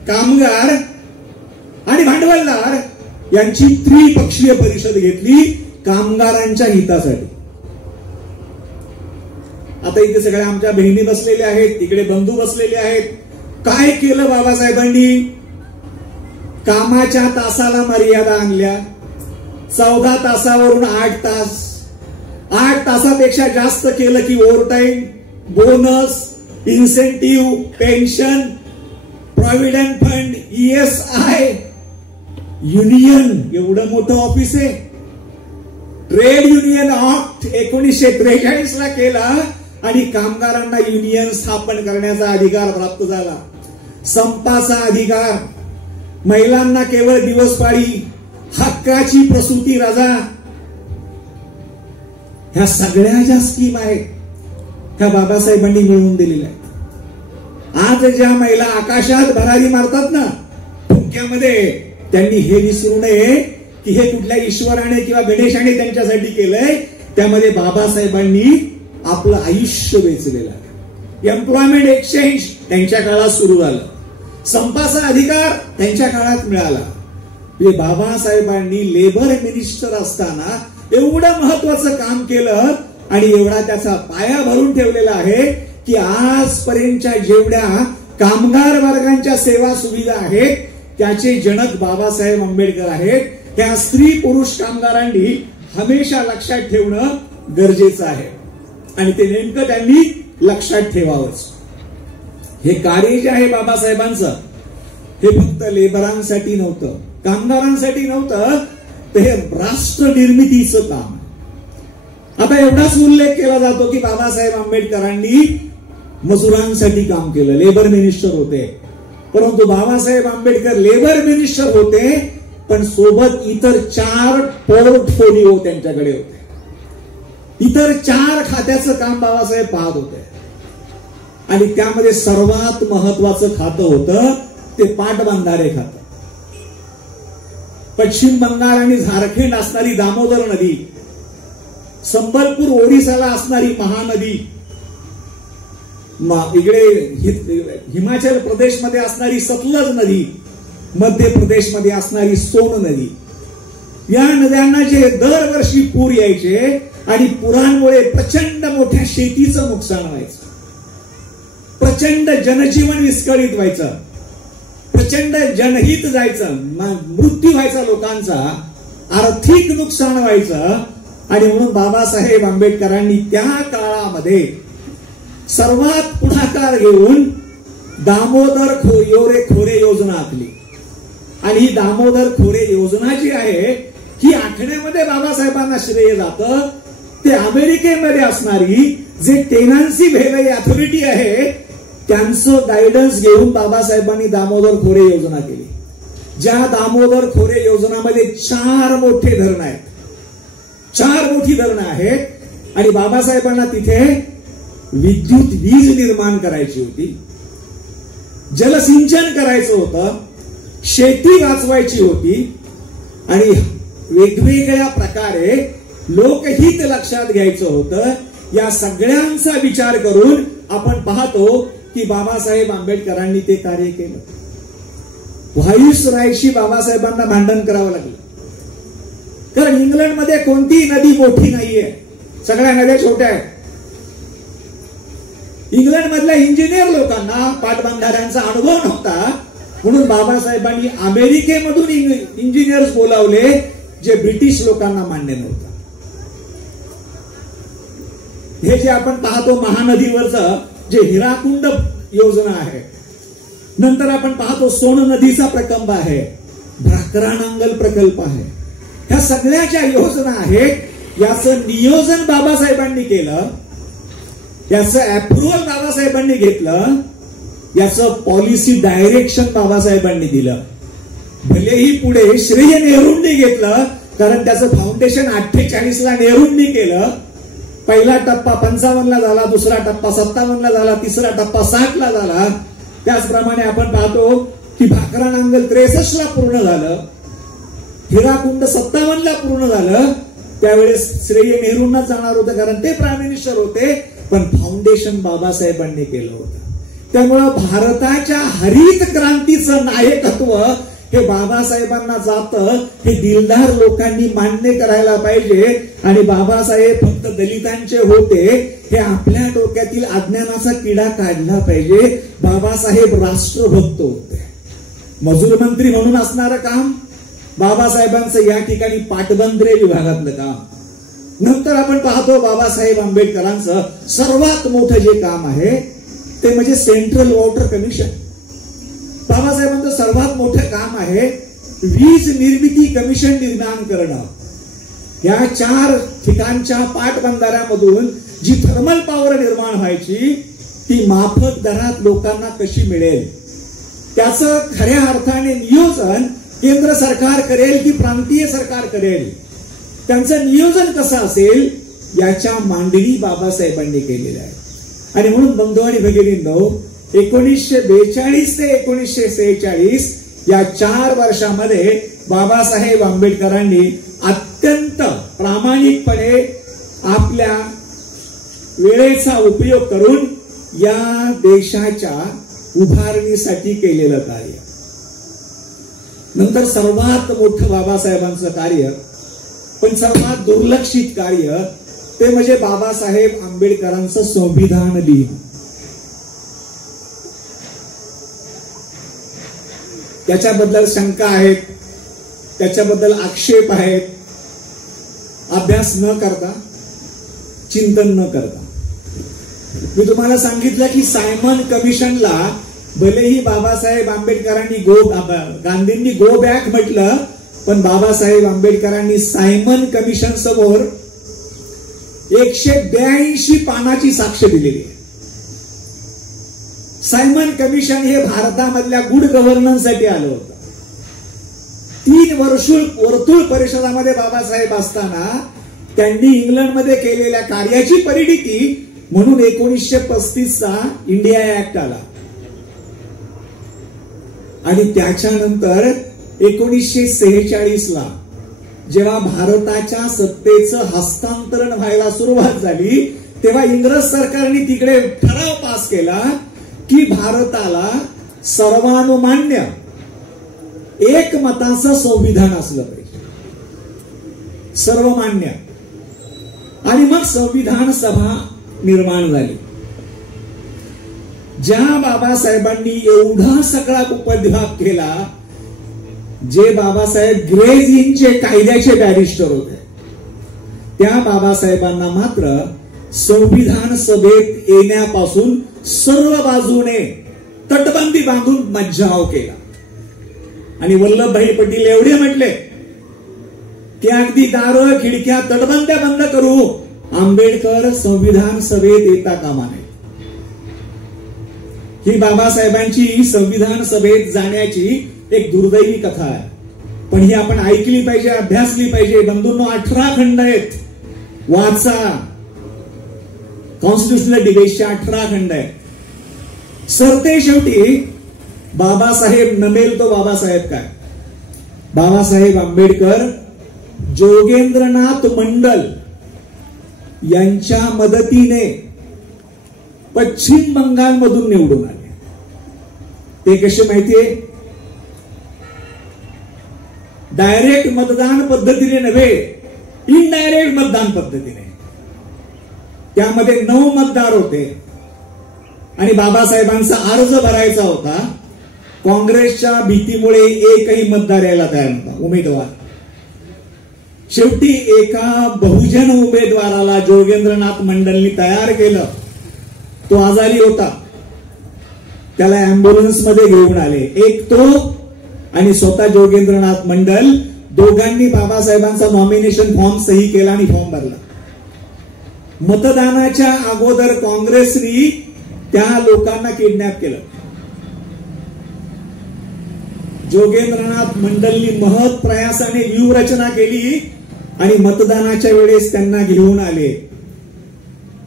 कामगार आणि भांडवलदार यांची त्रिपक्षीय परिषद घेतली कामगारांच्या हितासाठी. आता इथे सगळ्या आमच्या बहिणी बसलेल्या आहेत, तिकडे बंधू बसलेले आहेत. काय केलं बाबासाहेबांनी? कामाच्या तासाला मर्यादा आणल्या. 14 तासावरून 8 तास, 8 तासापेक्षा जास्त केलं की overtime, bonus, incentive, pension, provident fund, ESI, union, एवढं मोठं ऑफिस आहे. ट्रेड युनियन ऍक्ट 1943 ला केला आणि कामगारांना युनियन स्थापन करण्याचा अधिकार प्राप्त झाला. संपाचा अधिकार, महिलांना केवळ दिवसपाळी, हक्काची प्रसूती रजा, ह्या सगळ्या ज्या स्कीम आहेत त्या बाबासाहेबांनी मिळवून दिलेल्या आहेत. आज ज्या महिला आकाशात भरारी मारतात ना फुंक्यामध्ये, त्यांनी हे विसरू नये की हे कुठल्या ईश्वराने किंवा गणेशाने त्यांच्यासाठी केलंय, त्यामध्ये बाबासाहेबांनी आपलं आयुष्य वेचलेलं आहे. एम्प्लॉयमेंट एक्सचेंज त्यांच्या काळात सुरू झालं, संपाचा अधिकार त्यांच्या काळात मिळाला. म्हणजे बाबासाहेबांनी लेबर मिनिस्टर असताना एवढं महत्वाचं काम केलं आणि एवढा त्याचा पाया भरून ठेवलेला आहे की आजपर्यंतच्या जेवढ्या कामगार वर्गांच्या सेवा सुविधा आहेत त्याचे जनक बाबासाहेब आंबेडकर आहेत. त्या स्त्री पुरुष कामगारांनी हमेशा लक्षात ठेवणं गरजेचं आहे आणि ते नेमकं त्यांनी लक्षात ठेवावंच. हे कार्य जे आहे बाबासाहेबांचं, हे फक्त लेबरांसाठी नव्हतं, कामगारांसाठी नव्हतं, तर हे राष्ट्र निर्मितीचं काम. आता एवढाच उल्लेख केला जातो की बाबासाहेब आंबेडकरांनी मजुरांसाठी काम केलं, लेबर मिनिस्टर होते. परंतु बाबासाहेब आंबेडकर लेबर मिनिस्टर होते, पण सोबत इतर 4 पोर्टफोलिओ त्यांच्याकडे होते. इतर 4 खात्याचं काम बाबासाहेब पाहत होते आणि त्यामध्ये सर्वात महत्वाचं खातं होतं ते पाटबंधारे खातं. पश्चिम बंगाल आणि झारखंड असणारी दामोदर नदी, संबलपूर ओरिसाला असणारी महानदी, इकडे हिमाचल प्रदेशमध्ये असणारी सतलज नदी, मध्य प्रदेशमध्ये असणारी सोन नदी, या नद्यांना जे दरवर्षी पूर यायचे आणि पुरांमुळे प्रचंड मोठ्या शेतीचं नुकसान व्हायचं, प्रचंड जनजीवन विस्कळीत व्हायचं, प्रचंड जनहित जायचं, मृत्यू व्हायचा लोकांचा, आर्थिक नुकसान व्हायचं. आणि म्हणून बाबासाहेब आंबेडकरांनी त्या काळामध्ये सर्वात पुढाकार घेऊन दामोदर खोरे योजना आखली. आणि ही दामोदर खोरे योजना जी आहे ही आखण्यामध्ये बाबासाहेबांना श्रेय जातं. ते अमेरिकेमध्ये असणारी जे टेनन्सी व्हेलई अथॉरिटी आहे त्यांचं गायडन्स घेऊन बाबासाहेबांनी दामोदर खोरे योजना केली. ज्या दामोदर खोरे योजनामध्ये 4 मोठे धरण आहेत, 4 मोठी धरणं आहेत आणि बाबासाहेबांना तिथे विद्युत वीज निर्माण करायची होती, जलसिंचन करायचं होतं, शेती वाचवायची होती आणि वेगवेगळ्या प्रकारे लोकहित लक्षात घ्यायचं होतं. या सगळ्यांचा विचार करून आपण पाहतो की बाबासाहेब आंबेडकरांनी ते कार्य केलं. व्हाईसरायशी बाबासाहेबांना भांडण करावं लागलं, कारण इंग्लंडमध्ये कोणतीही नदी मोठी नाहीये, सगळ्या नद्या छोट्या आहेत. इंग्लंडमधल्या इंजिनियर लोकांना पाटबंधाऱ्यांचा अनुभव नव्हता, म्हणून बाबासाहेबांनी अमेरिकेमधून इंजिनियर्स बोलावले जे ब्रिटिश लोकांना मान्य नव्हतं. हे जे आपण पाहतो महानदीवरचं जे हिराकुंड योजना आहे, नंतर आपण पाहतो सोन नदीचा प्रकल्प आहे, भाकरानांगल प्रकल्प आहे, ह्या सगळ्या ज्या योजना आहेत याचं नियोजन बाबासाहेबांनी केलं, याचं अप्रुव्हल बाबासाहेबांनी घेतलं, याचं पॉलिसी डायरेक्शन बाबासाहेबांनी दिलं. भलेही पुढे श्रेय नेहरूंनी घेतलं, कारण त्याचं फाउंडेशन 48ला नेहरूंनी केलं. पहिला टप्पा 55ला झाला, दुसरा टप्पा 57ला झाला, तिसरा टप्पा 60ला झाला. त्याचप्रमाणे आपण पाहतो की भाकरानांगल 63ला पूर्ण झालं, हिराकुंड 57ला पूर्ण झालं. त्यावेळेस श्रेय नेहरूंना जाणार होतं कारण ते प्राईम मिनिस्टर होते, पण फाउंडेशन बाबासाहेबांनी केलं होतं. त्यामुळं भारताच्या हरित क्रांतीचं नायकत्व हे बाबासाहेबांना जातं, हे दिलदार लोकांनी मान्य करायला पाहिजे. आणि बाबासाहेब फक्त दलितांचे होते हे आपल्या डोक्यातील अज्ञानाचा किडा काढला पाहिजे. बाबासाहेब राष्ट्रभक्त होते. मजूर मंत्री म्हणून असणारं काम बाबासाहेबांचं या ठिकाणी पाटबंधारे विभागातलं काम. नंतर आपण पाहतो बाबासाहेब आंबेडकरांचं सर्वात मोठं जे काम आहे ते म्हणजे सेंट्रल वॉटर कमिशन. बाबासाहेबांचं सर्वात मोठं काम आहे वीज निर्मिती कमिशन निर्माण करणं. या 4 ठिकाणच्या पाटबंधाऱ्यामधून जी थर्मल पॉवर निर्माण व्हायची ती माफक दरात लोकांना कशी मिळेल, त्याचं खऱ्या अर्थाने नियोजन केंद्र सरकार करेल की प्रांतीय सरकार करेल, त्यांचं नियोजन कसं असेल याच्या मांडणी बाबासाहेबांनी केलेल्या आहे. आणि म्हणून बंधू आणि भगिनींनो, 1942 ते 1946 या 4 वर्षामध्ये बाबासाहेब आंबेडकरांनी अत्यंत प्रामाणिकपणे आपल्या वेळेचा उपयोग करून या देशाच्या उभारणीसाठी केलेलं कार्य. नंतर सर्वात मोठं बाबासाहेबांचं कार्य, पण सर्वात दुर्लक्षित कार्य, ते म्हणजे बाबासाहेब आंबेडकरांचं संविधान लिहिणं. त्याच्याबद्दल शंका आहेत, त्याच्याबद्दल आक्षेप आहेत. अभ्यास न करता, चिंतन न करता. मी तुम्हाला सांगितलं की सायमन कमिशनला भलेही बाबासाहेब आंबेडकरांनी गांधींनी गो बॅक म्हटलं, पण बाबासाहेब आंबेडकरांनी सायमन कमिशन समोर 182 पानाची साक्ष दिलेली आहे. सायमन कमिशन हे भारतामधल्या गुड गव्हर्नन्ससाठी आलं होतं. 3 वर्तुळ परिषदामध्ये बाबासाहेब असताना त्यांनी इंग्लंडमध्ये केलेल्या कार्याची परिणिती म्हणून 1935चा इंडिया ऍक्ट आला. आणि त्याच्यानंतर 1946ला जेव्हा भारताच्या सत्तेचं हस्तांतरण व्हायला सुरुवात झाली, तेव्हा इंग्रज सरकारने तिकडे ठराव पास केला की भारताला सर्वानुमान्य एकमताचं संविधान असलं पाहिजे, सर्वमान्य. आणि मग संविधान सभा निर्माण झाली. ज्या बाबासाहेबांनी एवढा सगळा उपद्व्याप केला, जे बाबासाहेब ग्रेज इनचे कायद्याचे बॅरिस्टर होते, त्या बाबासाहेबांना मात्र संविधान सभेत येण्यापासून सर्व बाजूने तटबंदी बांधून मज्जाव केला. आणि वल्लभभाई पटेल एवढे म्हटले की अगदी दारं खिडक्या तटबंद्या बंद करू, आंबेडकर संविधान सभेत येता कामा नये. ही बाबासाहेबांची संविधान सभेत जाण्याची एक दुर्दैवी कथा आहे, पण ही आपण ऐकली पाहिजे, अभ्यासली पाहिजे. बंधूंनो, 18 खंड आहेत, वाचा. कॉन्स्टिट्युशनल डिबेटचे 18 खंड आहेत. सरते शेवटी बाबासाहेब नमेल तो बाबासाहेब काय, बाबासाहेब आंबेडकर जोगेंद्रनाथ मंडल यांच्या मदतीने पश्चिम बंगालमधून निवडून आले. ते कसे माहितीये? डायरेक्ट मतदान पद्धतीने नव्हे, इनडायरेक्ट मतदान पद्धतीने. त्यामध्ये 9 मतदार होते आणि बाबासाहेबांचा अर्ज भरायचा होता. काँग्रेसच्या भीतीमुळे एकही मतदार यायला तयार नव्हता, उमेदवार. शेवटी एका बहुजन उमेदवाराला जोगेंद्रनाथ मंडलनी तयार केलं. तो आजारी होता, त्याला अँब्युलन्स मध्ये घेऊन आले. एक तो आणि स्वतः जोगेंद्रनाथ मंडल, दोघांनी बाबासाहेबांचा नॉमिनेशन फॉर्म सही केला आणि फॉर्म भरला. मतदानाच्या अगोदर काँग्रेसनी त्या लोकांना किडनॅप केलं. जोगेंद्रनाथ मंडलनी महत् प्रयासाने व्यूहरचना केली आणि मतदानाच्या वेळेस त्यांना घेऊन आले.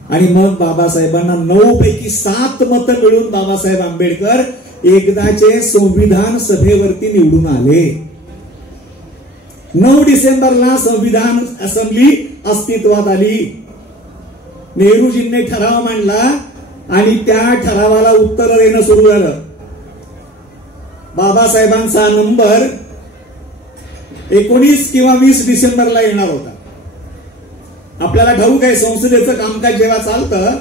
आणि मग बाबासाहेबांना 9 पैकी 7 मतं मिळून बाबासाहेब आंबेडकर एकदाचे संविधान सभेवरती निवडून आले. 9 डिसेंबरला संविधान असेंब्ली अस्तित्वात आली. नेहरूजींनी ठराव मांडला आणि त्या ठरावाला उत्तर देणं सुरू झालं. बाबासाहेबांचा नंबर 19 किंवा 20 डिसेंबरला येणार होता. आपल्याला ठाऊक आहे, संसदेचं कामकाज जेव्हा चालतं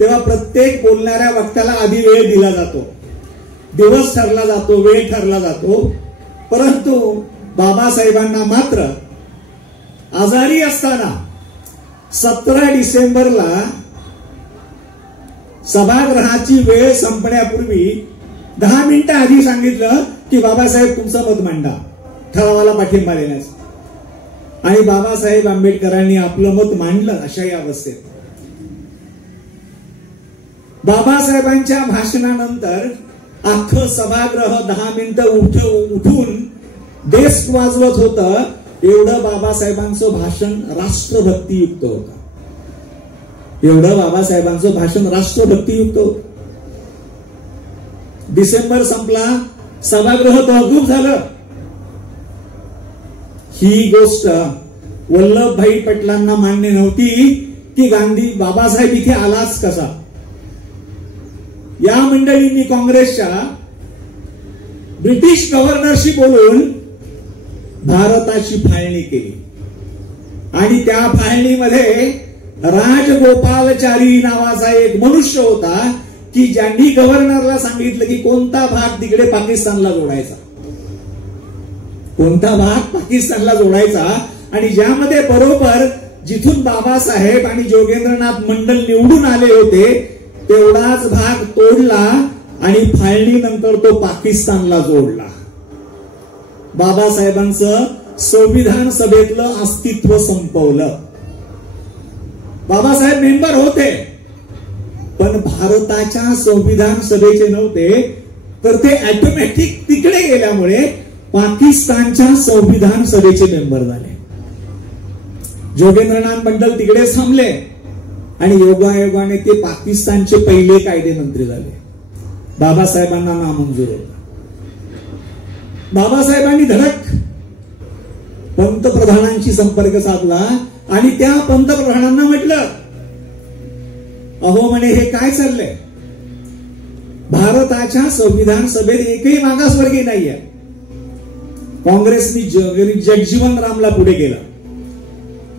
तेव्हा प्रत्येक बोलणाऱ्या वक्त्याला आधी वेळ दिला जातो, दिवस ठरला जातो, वेळ ठरला जातो. परंतु बाबासाहेबांना मात्र आजारी असताना 17 डिसेंबरला सभागृहाची वेळ संपण्यापूर्वी 10 मिनिटं आधी सांगितलं की बाबासाहेब तुमचं मत मांडा ठरावाला पाठिंबा देण्यास. आणि बाबासाहेब आंबेडकरांनी आपलं मत मांडलं. अशा या अवस्थेत बाबासाहेबांच्या भाषणानंतर अख्खं सभागृह 10 मिनिटं उठून डेस्क वाजवत होतं. एवढं बाबासाहेबांचं भाषण राष्ट्रभक्तीयुक्त होतं. एवढं बाबासाहेबांचं भाषण राष्ट्रभक्तीयुक्त होतं. डिसेंबर संपला, सभागृह तहकूब झालं. ही गोष्ट वल्लभभाई पटेलांना मान्य नव्हती की बाबासाहेब इथे आलाच कसा. या मंडळींनी काँग्रेसच्या ब्रिटिश गव्हर्नरशी बोलून भारताची फाळणी केली आणि त्या फाळणीमध्ये राजगोपालचारी नावाचा एक मनुष्य होता की ज्यांनी गव्हर्नरला सांगितलं की कोणता भाग तिकडे पाकिस्तानला जोडायचा, कोणता भाग पाकिस्तानला जोडायचा, आणि ज्यामध्ये बरोबर जिथून बाबासाहेब आणि जोगेंद्रनाथ मंडल निवडून आले होते तेवढाच भाग तोडला आणि फाळणीनंतर तो पाकिस्तानला जोडला. बाबासाहेबांचं संविधान सभेतलं अस्तित्व संपवलं. बाबासाहेब मेंबर होते पण भारताच्या संविधान सभेचे नव्हते, तर ते ऑटोमॅटिक तिकडे गेल्यामुळे पाकिस्तानच्या संविधान सभेचे मेंबर झाले. जोगेंद्रनाथ मंडल तिकडे थांबले आणि योगायोगाने ते पाकिस्तानचे पहिले कायदे मंत्री झाले. बाबासाहेबांना नामंजूर होता. बाबासाहेबांनी धडक पंतप्रधानांशी संपर्क साधला आणि त्या पंतप्रधानांना म्हटलं, अहो म्हणे हे काय चाललंय, भारताच्या संविधान सभेत एकही मागासवर्गीय नाहीये. काँग्रेसनी जगजीवन रामला पुढे केलं.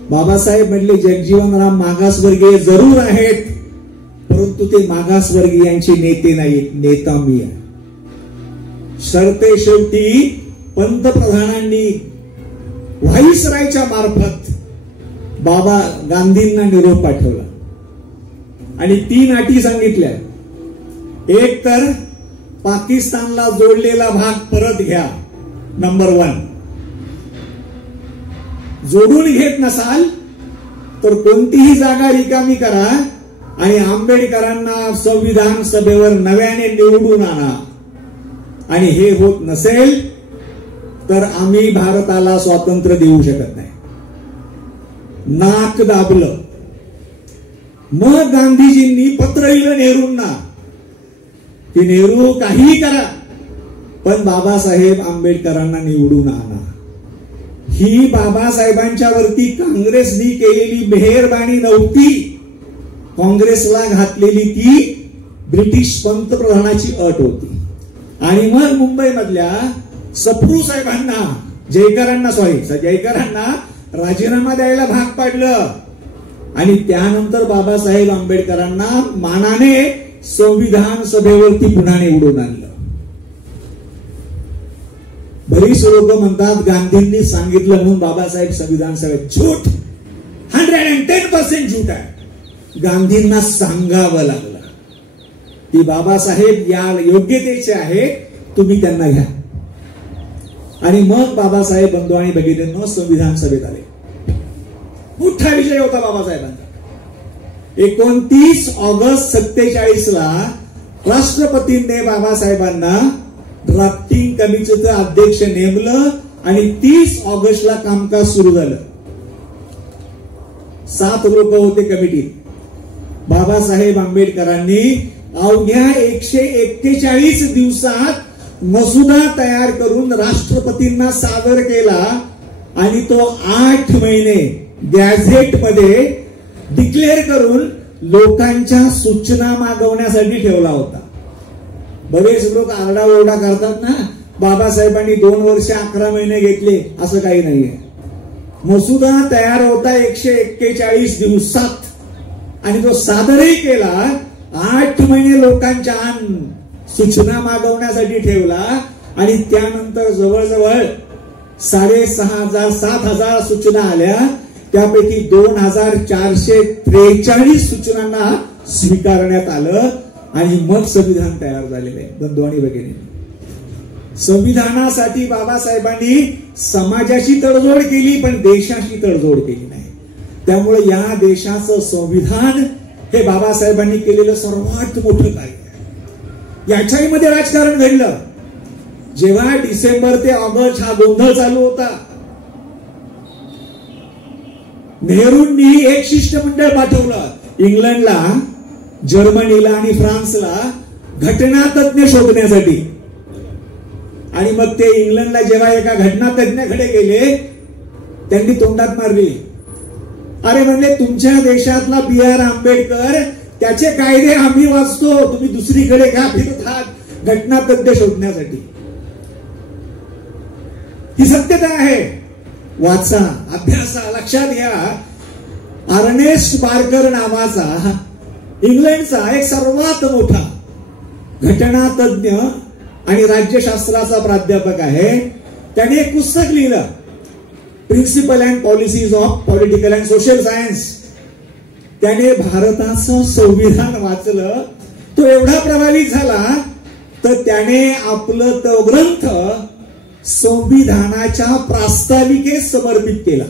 बाबासाहेब म्हटले जगजीवन राम मागासवर्गीय जरूर आहेत परंतु ते मागासवर्गीयांचे नेते नाहीत, नेता मी आहे. सरते शेवटी पंतप्रधानांनी व्हाईसरायच्या मार्फत बाबा गांधींना निरोप पाठवला आणि 3 अटी सांगितल्या. एक तर पाकिस्तानला जोडलेला भाग परत घ्या, नंबर 1. जोडून घेत नसाल तर कोणतीही जागा रिकामी करा आणि आंबेडकरांना संविधान सभेवर नव्याने निवडून आणा, आणि हे होत नसेल तर आम्ही भारताला स्वातंत्र्य देऊ शकत नाही. नाक दाबलं. मग गांधीजींनी पत्र लिहिलं नेहरूंना की नेहरू काहीही करा पण बाबासाहेब आंबेडकरांना निवडून आणा. ही बाबासाहेबांच्या वरती काँग्रेसनी केलेली मेहरबानी नव्हती, काँग्रेसला घातलेली ती ब्रिटिश पंतप्रधानाची अट होती. आणि मग मुंबईमधल्या सप्रू साहेबांना जयकरांना राजीनामा द्यायला भाग पाडलं आणि त्यानंतर बाबासाहेब आंबेडकरांना मानाने संविधान सभेवरती पुन्हा निवडून आणलं. बरीच लोक म्हणतात गांधींनी सांगितलं म्हणून बाबासाहेब संविधान सभेत. झूट, 110% झूट आहे. गांधींना सांगावं लागलं की बाबासाहेब या योग्यतेचे आहे, तुम्ही त्यांना घ्या. आणि मग बाबासाहेब बंधू आणि भगिनींनो संविधान सभेत आले. मोठा विजय होता बाबासाहेबांचा. 29 ऑगस्ट 47 ला राष्ट्रपतींनी बाबासाहेबांना ड्राफ्टिंग कमिटीचं अध्यक्ष नेमलं आणि 30 ऑगस्टला कामकाज सुरू झालं. 7 लोक होते कमिटीत. बाबासाहेब आंबेडकरांनी अवघ्या 141 दिवसात मसुदा तयार करून राष्ट्रपतींना सादर केला आणि तो 8 महिने गॅझेटमध्ये डिक्लेअर करून लोकांच्या सूचना मागवण्यासाठी ठेवला होता. बरेच लोक आरडाओरडा करतात ना, बाबासाहेबांनी 2 वर्ष 11 महिने घेतले, असं काही नाहीये. मसुदा तयार होता 141 दिवसात आणि तो सादरही केला. 8 महिने लोकांच्या सूचना मागवण्यासाठी ठेवला आणि त्यानंतर जवळजवळ 6,500-7,000 सूचना आल्या. त्यापैकी 2,443 सूचनांना स्वीकारण्यात आलं आणि मग संविधान तयार झालेलं आहे. बंधू आणि भगिनी, संविधानासाठी बाबासाहेबांनी समाजाची तडजोड केली पण देशाची तडजोड केली नाही. त्यामुळे या देशाचं संविधान हे बाबासाहेबांनी केलेलं सर्वात मोठं कार्य आहे. याच्याही मध्ये राजकारण घडलं. जेव्हा डिसेंबर ते ऑगस्ट हा गोंधळ चालू होता, नेहरूंनी एक शिष्टमंडळ पाठवलं इंग्लंडला, जर्मनीला आणि फ्रान्सला घटनातज्ञ शोधण्यासाठी. आणि मग ते इंग्लंडला जेव्हा एका घटना तज्ञाकडे गेले, त्यांनी तोंडात मारली. अरे म्हणले, तुमच्या देशातला B.R. आंबेडकर, त्याचे कायदे आम्ही वाचतो, तुम्ही दुसरीकडे का फिरतात घटना तज्ञ शोधण्यासाठी? ही सत्यता आहे. वाचा, अभ्यासा. लक्षात घ्या, अर्नेस्ट बार्कर नावाचा इंग्लंडचा एक सर्वात मोठा घटना तज्ञ आणि राज्यशास्त्राचा प्राध्यापक आहे. त्याने एक पुस्तक लिहिलं, principle and policies of political and social science. त्याने भारताचं संविधान वाचलं. तो एवढा प्रभावित झाला तर त्याने आपलं तो ग्रंथ संविधानाच्या प्रास्ताविकेस समर्पित केला.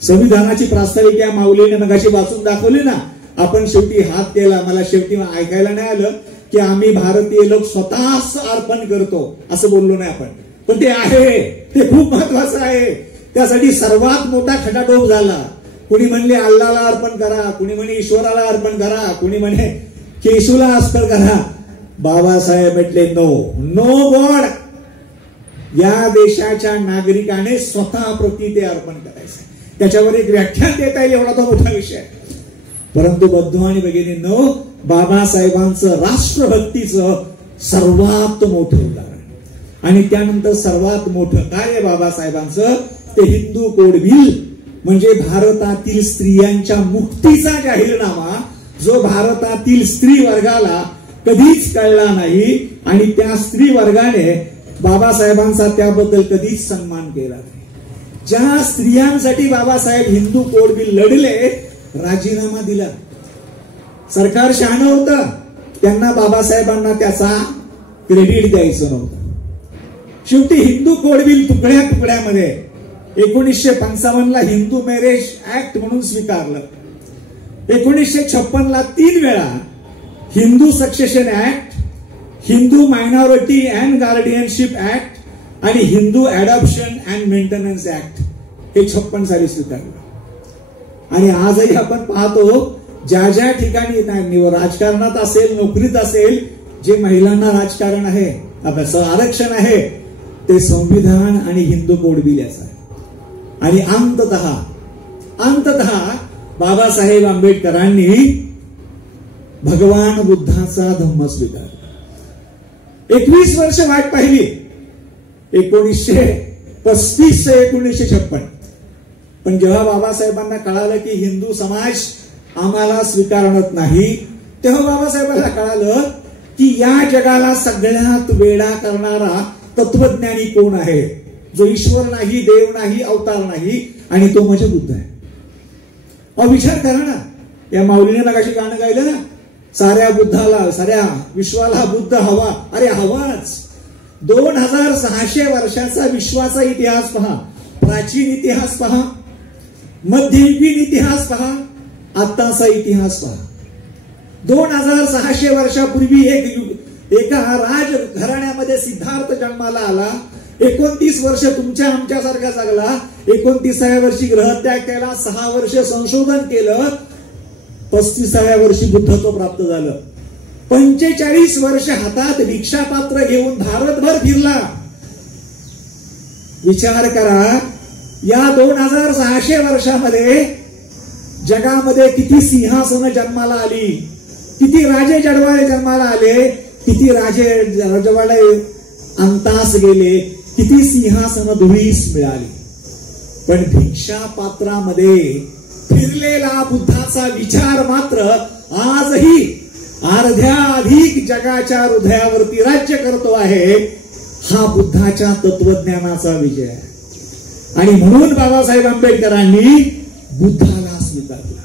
संविधानाची प्रास्ताविका माऊलीने मगाशी वाचून दाखवली ना. आपण शेवटी हात केला, मला शेवटी ऐकायला नाही आलं की आम्ही भारतीय लोक स्वतःच अर्पण करतो असं बोललो नाही आपण, पण ते आहे, ते खूप महत्वाचं आहे. त्यासाठी सर्वात मोठा खटाटोप झाला. कुणी म्हणले अल्लाला अर्पण करा, कुणी म्हणे ईश्वराला अर्पण करा, कुणी म्हणे केशूला अर्पण करा. बाबासाहेब म्हटले नो, नो गॉड. या देशाच्या नागरिकाने स्वतः प्रति ते अर्पण करायचं. त्याच्यावर एक व्याख्यान देता येईल एवढा तो मोठा विषय. परंतु बंधू आणि भगिनींनो, बाबासाहेबांचं राष्ट्रभक्तीचं सर्वात मोठं उदाहरण आणि त्यानंतर सर्वात मोठं कार्य बाबासाहेबांचं ते हिंदू कोड बिल, म्हणजे भारतातील स्त्रियांच्या मुक्तीचा जाहीरनामा, जो भारतातील स्त्री वर्गाला कधीच कळला नाही आणि त्या स्त्री वर्गाने बाबासाहेबांचा त्याबद्दल कधीच सन्मान केला नाही. ज्या स्त्रियांसाठी बाबासाहेब हिंदू कोड बिल लढले, राजीनामा दिला. सरकार शहाणं होतं, त्यांना बाबासाहेबांना त्याचा क्रेडिट द्यायचं नव्हतं. शेवटी हिंदू कोड बिल तुकड्या तुकड्यामध्ये 1955 हिंदू मॅरेज ऍक्ट म्हणून स्वीकारलं. 1956 3 वेळा Hindu Succession Act, Hindu Minority and Guardianship Act आणि Hindu Adoption and Maintenance Act हे 56 साली स्वीकारलं. आणि आजही आपण पाहतो, ज्या ज्या ठिकाणी राजकारणात असेल, नोकरीत असेल, जे महिलांना राजकारण आहे, आरक्षण आहे, ते संविधान आणि हिंदू कोड बिल याचं आहे. आणि अंततः बाबासाहेब आंबेडकरांनी भगवान बुद्धाचा धम्म स्वीकारला. 21 वर्ष वाट पाहिली, 1935 ते 1956. पण जेव्हा बाबासाहेबांना कळालं की हिंदू समाज आम्हाला स्वीकारत नाही, तेव्हा बाबासाहेबांना कळालं की या जगाला सगळ्यात वेडा करणारा तत्वज्ञानी कोण आहे, जो ईश्वर नाही, देव नाही, अवतार नाही, आणि तो म्हणजे बुद्ध आहे. विचार करा ना, या माऊलीने नकाशी गाणं गायलं ना, साऱ्या बुद्धाला, साऱ्या विश्वाला बुद्ध हवा. अरे हवाच. 2600 वर्षाचा विश्वाचा इतिहास पहा, प्राचीन इतिहास पहा, मध्ययुगीन इतिहास पहा, आत्ताचा इतिहास पहा. 2600 वर्षापूर्वी एका राज घराण्यामध्ये सिद्धार्थ जन्माला आला. 29 वर्ष तुमच्या आमच्यासारखा जगला. 29व्या वर्षी ग्रहत्याग केला, 6 वर्ष संशोधन केलं, 35व्या वर्षी बुद्धत्व प्राप्त झालं. 45 वर्ष हातात भिक्षापात्र घेऊन भारतभर फिरला. विचार करा, या 2600 वर्षामध्ये जगामध्ये किती सिंहासनं जन्माला आली, किती राजे जडवाळे जन्माला आले, किती राजे रजवाडे अंतास गेले, किती सिंहासनं धुळीस मिळाली. पण भिक्षापात्रामध्ये फिरलेला बुद्धाचा विचार मात्र आजही अर्ध्याधिक जगाच्या हृदयावरती राज्य करतो आहे. हा बुद्धाच्या तत्वज्ञानाचा विजय आहे. आणि म्हणून बाबासाहेब आंबेडकरांनी बुद्धाला स्वीकारलं.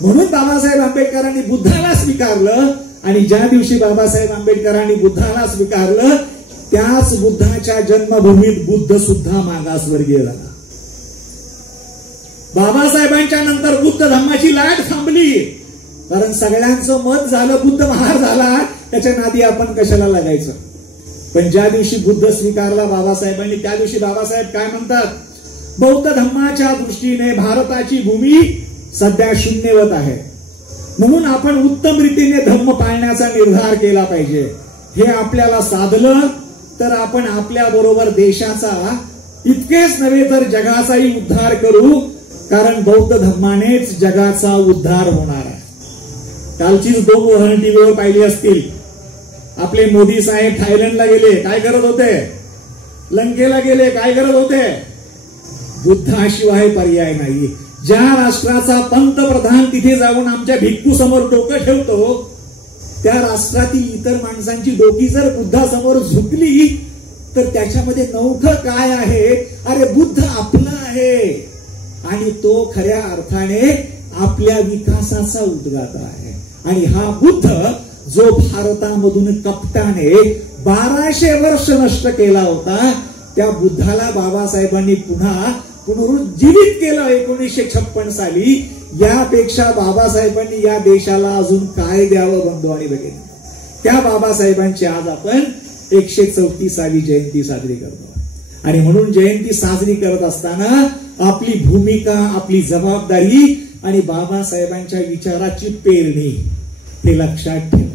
म्हणून बाबासाहेब आंबेडकरांनी बुद्धाला स्वीकारलं. आणि ज्या दिवशी बाबासाहेब आंबेडकरांनी बुद्धाला स्वीकारलं, त्याच बुद्धाच्या जन्मभूमीत बुद्ध सुद्धा मागासवर्गीय झाला. बाबासाहेबांच्या नंतर बुद्ध धम्माची लाट थांबली, कारण सगळ्यांचं मत झालं बुद्ध महार झाला, त्याच्या नादी आपण कशाला लागायचं. पण ज्या दिवशी बुद्ध स्वीकारला बाबासाहेबांनी, त्या दिवशी बाबासाहेब काय म्हणतात, बौद्ध धम्माच्या दृष्टीने भारताची भूमी सध्या शून्यवत आहे, म्हणून आपण उत्तम रीतीने धम्म पाळण्याचा निर्धार केला पाहिजे. हे आपल्याला साधलं तर आपण आपल्या बरोबर देशाचा इतकेच नव्हे तर जगाचाही उद्धार करू, कारण बौद्ध धर्मानेच जगाचा उद्धार होणार आहे. कालचीच 2 उदाहरणं टीव्हीवर पाहिली असतील. आपले मोदी साहेब थायलंडला गेले, काय करत होते? लंकेला गेले, काय करत होते? बुद्धाशिवाय पर्याय नाही. ज्या राष्ट्राचा पंतप्रधान तिथे जाऊन आमच्या भिक्खू समोर डोकं ठेवतो, त्या राष्ट्रातील इतर माणसांची डोकी जर बुद्धासमोर झुकली तर त्याच्यामध्ये नवखं काय आहे? अरे बुद्ध आपला आहे आणि तो खऱ्या अर्थाने आपल्या विकासाचा उद्गाता आहे. आणि हा बुद्ध जो भारतामधून कपटाने 1200 वर्ष नष्ट केला होता, त्या बुद्धाला बाबासाहेबांनी पुन्हा पुनरुज्जीवित केलं 1956 साली. यापेक्षा बाबासाहेबांनी या देशाला अजून काय द्यावं बंधू आणि भगिनी? त्या बाबासाहेबांची आज आपण 134वी जयंती साजरी करतो. आणि म्हणून जयंती साजरी करत असताना आपली भूमिका, आपली जबाबदारी आणि बाबासाहेबांच्या विचाराची पेरणी हे लक्षात ठेवा.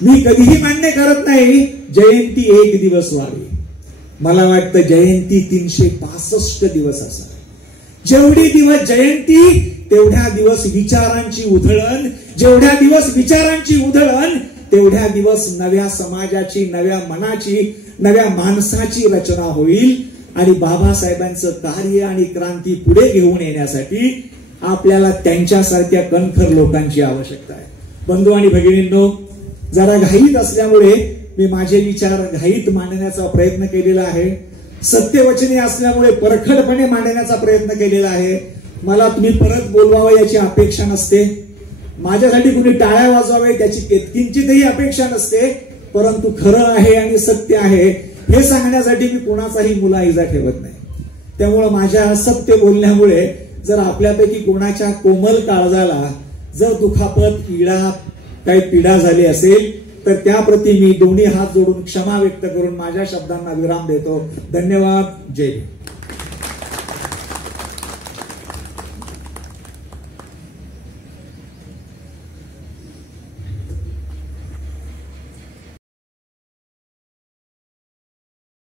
मी कधीही मान्य करत नाही जयंती 1 दिवस व्हावी. मला वाटतं जयंती 365 दिवस असावी. जेवढी दिवस जयंती तेवढ्या दिवस विचारांची उधळण, जेवढ्या दिवस विचारांची उधळण तेवढ्या दिवस नव्या समाजाची, नव्या मनाची, नव्या माणसाची रचना होईल. आणि बाबासाहेबांचं कार्य आणि क्रांती पुढे घेऊन येण्यासाठी आपल्याला त्यांच्यासारख्या कणखर लोकांची आवश्यकता आहे. बंधू आणि भगिनींनो, जरा घाईत असल्यामुळे मी माझे विचार घाईत मांडण्याचा प्रयत्न केलेला आहे. सत्यवचनी असल्यामुळे परखडपणे मांडण्याचा प्रयत्न केलेला आहे. मला तुम्ही परत बोलवावं याची अपेक्षा नसते, माझ्यासाठी कुणी टाळ्या वाजवावे त्याची किंचितही अपेक्षा नसते. परंतु खरं आहे आणि सत्य आहे हे सांगण्यासाठी मी कुणाचाही मुलाहिजा ठेवत नाही. त्यामुळे माझ्या सत्य बोलण्यामुळे जर आपल्यापैकी कोणाच्या कोमल काळजाला जर दुखापत, काही पीडा झाली असेल तर त्याप्रती मी दोन्ही हात जोडून क्षमा व्यक्त करून माझ्या शब्दांना विराम देतो. धन्यवाद. जय हिंद.